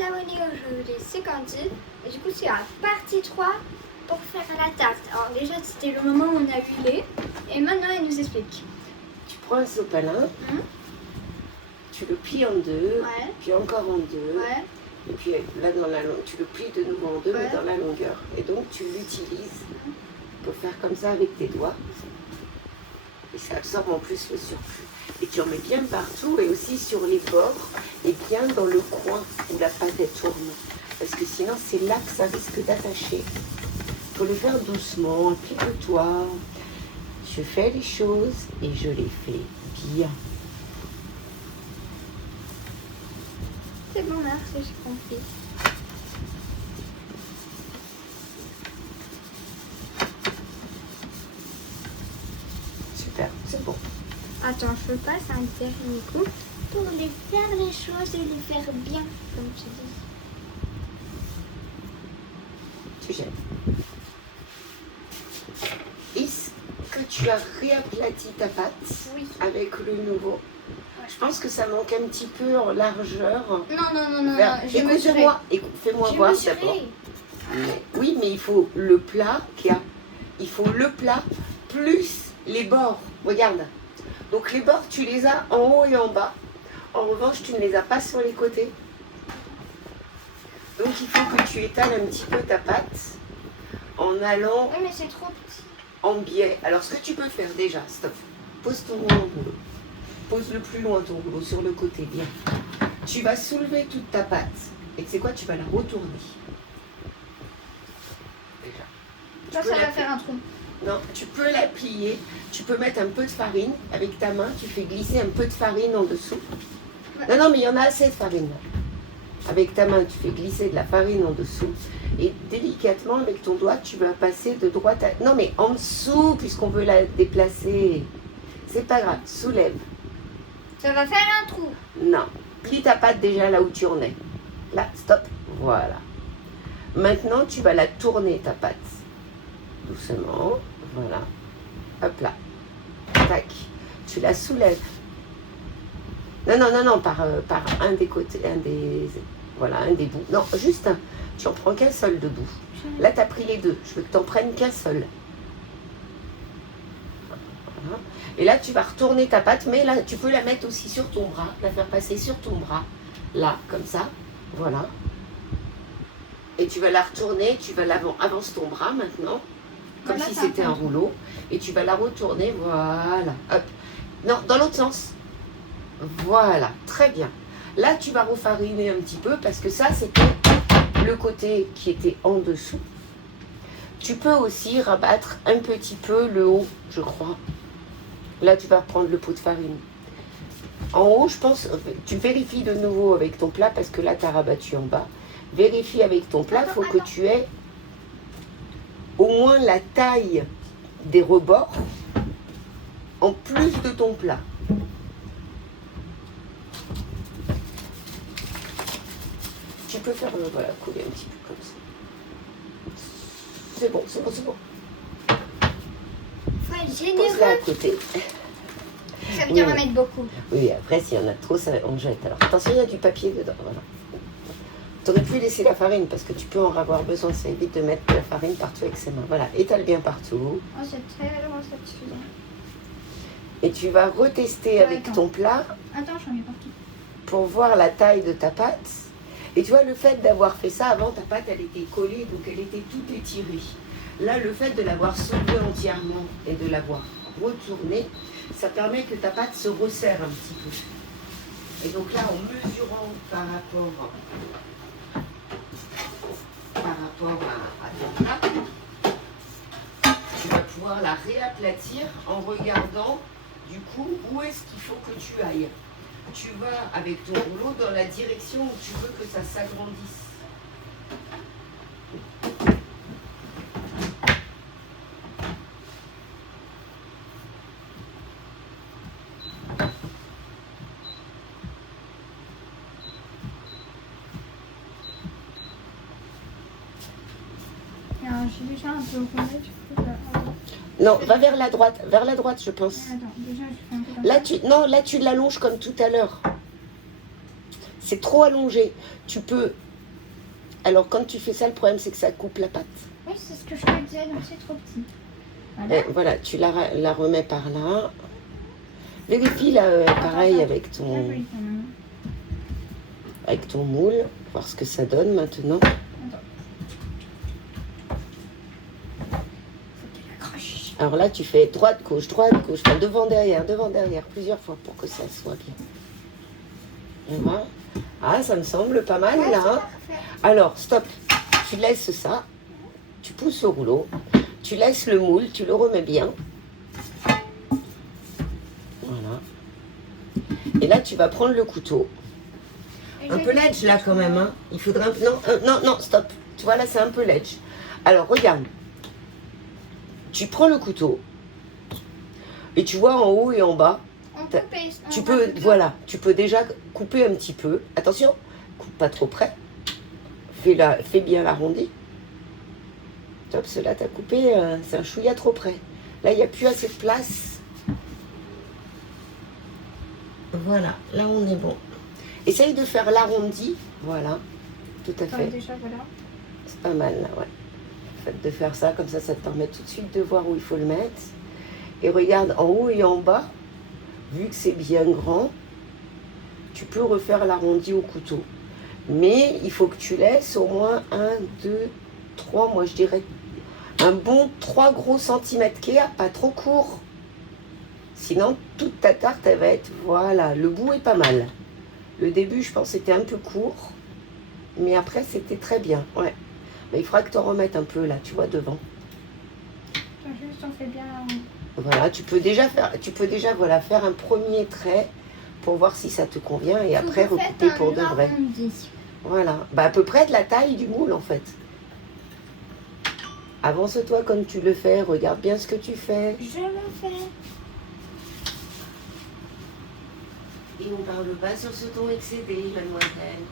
les abonnés, aujourd'hui c'est Candy. Et du coup c'est la partie 3 pour faire la tarte. Alors déjà c'était le moment où on a huilé. Et maintenant elle nous explique. Tu prends un sopalin, tu le plies en deux, puis encore en deux. Ouais. Et puis là dans la tu le plies de nouveau en deux, mais dans la longueur. Et donc tu l'utilises pour faire comme ça avec tes doigts. Et ça absorbe en plus le surplus. Et tu en mets bien partout et aussi sur les bords et bien dans le coin où la pâte elle tourne. Parce que sinon c'est là que ça risque d'attacher. Il faut le faire doucement, applique-toi. Je fais les choses et je les fais bien. C'est bon, merci, j'ai compris. Super, c'est bon. Attends, je passe un dernier coup pour les faire les choses et les faire bien, comme tu dis. Tu gênes. Est-ce que tu as réaplati ta pâte avec le nouveau? Je pense que ça manque un petit peu en largeur. Non, Écoute-moi, fais-moi voir d'abord. Oui, mais il faut le plat il faut le plat plus les bords. Regarde. Donc les bords, tu les as en haut et en bas. En revanche, tu ne les as pas sur les côtés. Donc il faut que tu étales un petit peu ta pâte en allant... Oui, mais c'est trop petit. En biais. Alors ce que tu peux faire déjà, stop. Pose ton rouleau. Pose le plus loin ton rouleau sur le côté, bien. Tu vas soulever toute ta pâte. Et tu sais quoi, tu vas la retourner. Déjà. Ça va faire un trou. Non, tu peux la plier. Tu peux mettre un peu de farine. Avec ta main, tu fais glisser un peu de farine en dessous. Ouais. Non, mais il y en a assez de farine. Avec ta main, tu fais glisser de la farine en dessous. Et délicatement, avec ton doigt, tu vas passer de droite à... Non, mais en dessous, puisqu'on veut la déplacer. C'est pas grave, soulève. Ça va faire un trou. Non, plie ta pâte déjà là où tu en es. Là, stop. Voilà. Maintenant, tu vas la tourner, ta pâte. Doucement. Voilà. Hop là. Tac. Tu la soulèves. Non, par un des côtés, un des bouts. Non, juste un. Tu en prends qu'un seul debout. Là, tu as pris les deux. Je veux que tu n'en prennes qu'un seul. Voilà. Et là, tu vas retourner ta pâte, mais là, tu peux la mettre aussi sur ton bras, la faire passer sur ton bras. Là, comme ça. Voilà. Et tu vas la retourner, avance ton bras maintenant, comme si c'était un rouleau. Et tu vas la retourner, voilà. Hop. Non, dans l'autre sens. Voilà, très bien. Là, tu vas refariner un petit peu parce que ça, c'était le côté qui était en dessous. Tu peux aussi rabattre un petit peu le haut, je crois. Là, tu vas reprendre le pot de farine. En haut, je pense, tu vérifies de nouveau avec ton plat parce que là, tu as rabattu en bas. Vérifie avec ton plat, il faut que tu aies au moins la taille des rebords en plus de ton plat. Tu peux faire, voilà, couler un petit peu comme ça. C'est bon. Pose-la à côté. Ça veut dire en mettre beaucoup. Oui, après, s'il y en a trop, ça, on jette. Alors, attention, il y a du papier dedans. Voilà. Tu aurais pu laisser la farine parce que tu peux en avoir besoin. Ça évite de mettre de la farine partout avec ses mains. Voilà, étale bien partout. Oh, c'est très long, cette fille. Et tu vas retester avec ton plat. Attends, j'en mets partout. Pour voir la taille de ta pâte. Et tu vois, le fait d'avoir fait ça, avant, ta pâte, elle était collée, donc elle était toute étirée. Là, le fait de l'avoir soulevée entièrement et de l'avoir retournée, ça permet que ta pâte se resserre un petit peu. Et donc là, en mesurant par rapport à ton plat, tu vas pouvoir la réaplatir en regardant, du coup, où est-ce qu'il faut que tu ailles. Tu vas avec ton rouleau dans la direction où tu veux que ça s'agrandisse. Alors, je suis déjà un peu rondée, tu peux faire... Non, va vers la droite, je pense. Attends, déjà, je fais un peu comme là, tu l'allonges comme tout à l'heure. C'est trop allongé. Tu peux Alors quand tu fais ça, le problème c'est que ça coupe la pâte. Oui, c'est ce que je te disais, donc c'est trop petit. Voilà. Et voilà, tu la remets par là. Vérifie là, pareil Attends. avec Bien ton, joli, ta maman. avec ton moule, voir ce que ça donne maintenant. Attends. Faut qu'elle accroche. Alors là, tu fais droite, gauche, enfin devant, derrière, plusieurs fois pour que ça soit bien. On va. Ah, ça me semble pas mal Ouais, là. c'est Hein. parfait. Alors, stop. Tu laisses ça. Tu pousses le rouleau. Tu laisses le moule. Tu le remets bien. Voilà. Et là, tu vas prendre le couteau. Et Un j'ai peu dit- ledge là quand même. Hein. Il faudrait un peu... Non, stop. Tu vois là, c'est un peu ledge. Alors, regarde. Tu prends le couteau. Et tu vois en haut et en bas. On coupe et Tu on peux, rajoute. voilà, tu peux déjà couper un petit peu. Attention, coupe pas trop près. Fais bien l'arrondi. Top, cela t'as coupé, c'est un chouïa trop près. Là, il n'y a plus assez de place. Voilà, là on est bon. Essaye de faire l'arrondi. Voilà, tout à fait. Déjà, voilà. C'est pas mal là, ouais. Le fait de faire ça, comme ça te permet tout de suite de voir où il faut le mettre. Et regarde en haut et en bas. Vu que c'est bien grand, tu peux refaire l'arrondi au couteau. Mais il faut que tu laisses au moins 1, 2, 3, moi je dirais un bon 3 gros centimètres Kéa, pas trop court. Sinon, toute ta tarte, elle va être... Voilà, le bout est pas mal. Le début, je pense, c'était un peu court. Mais après, c'était très bien. Ouais. Mais il faudra que tu en remettes un peu là, tu vois, devant. Juste, on fait bien. Voilà, tu peux déjà voilà, faire un premier trait pour voir si ça te convient et après Vous faites recouper un pour de vrai. arrondi. Voilà, bah, à peu près de la taille du moule en fait. Avance-toi comme tu le fais, regarde bien ce que tu fais. Je le fais. Et on parle pas sur ce ton excédé, mademoiselle.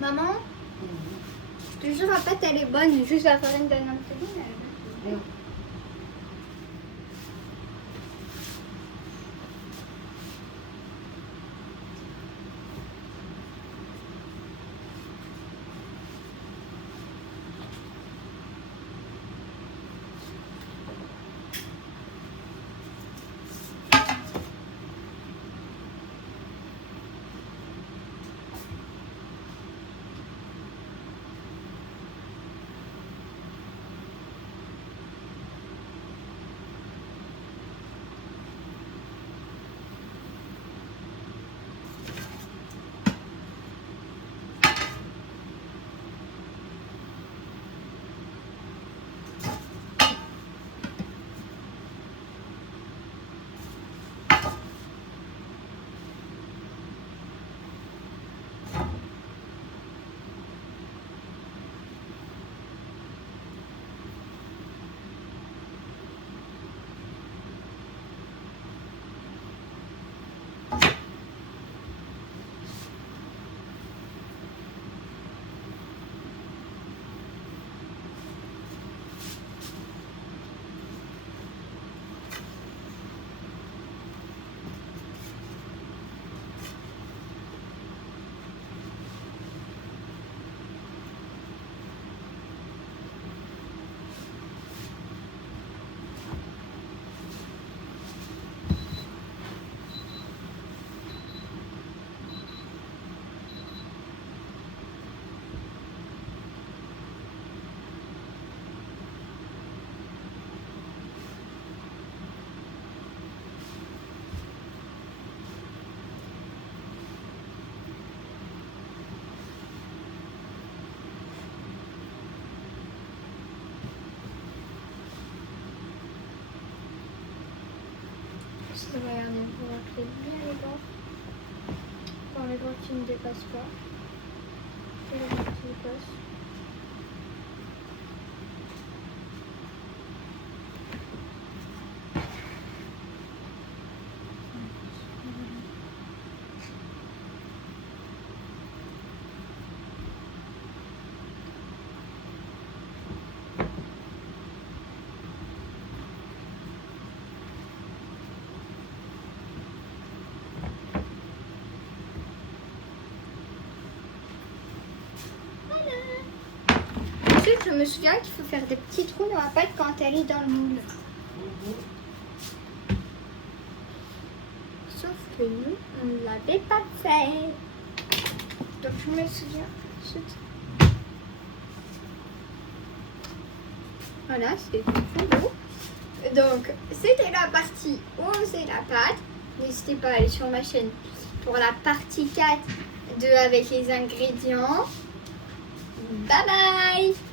Maman, je te jure, la pâte elle est bonne, juste la farine de Nanteline, elle est bonne. si regardez, vous raclez bien les bords. Dans les bords qui ne dépassent pas. Et les bords qui dépassent. Ensuite, je me souviens qu'il faut faire des petits trous dans la pâte quand elle est dans le moule. Sauf que nous, on ne l'avait pas fait. Donc je me souviens. Voilà, c'est tout beau. Donc, c'était la partie où on faisait la pâte. N'hésitez pas à aller sur ma chaîne pour la partie 4 avec les ingrédients. Bye bye!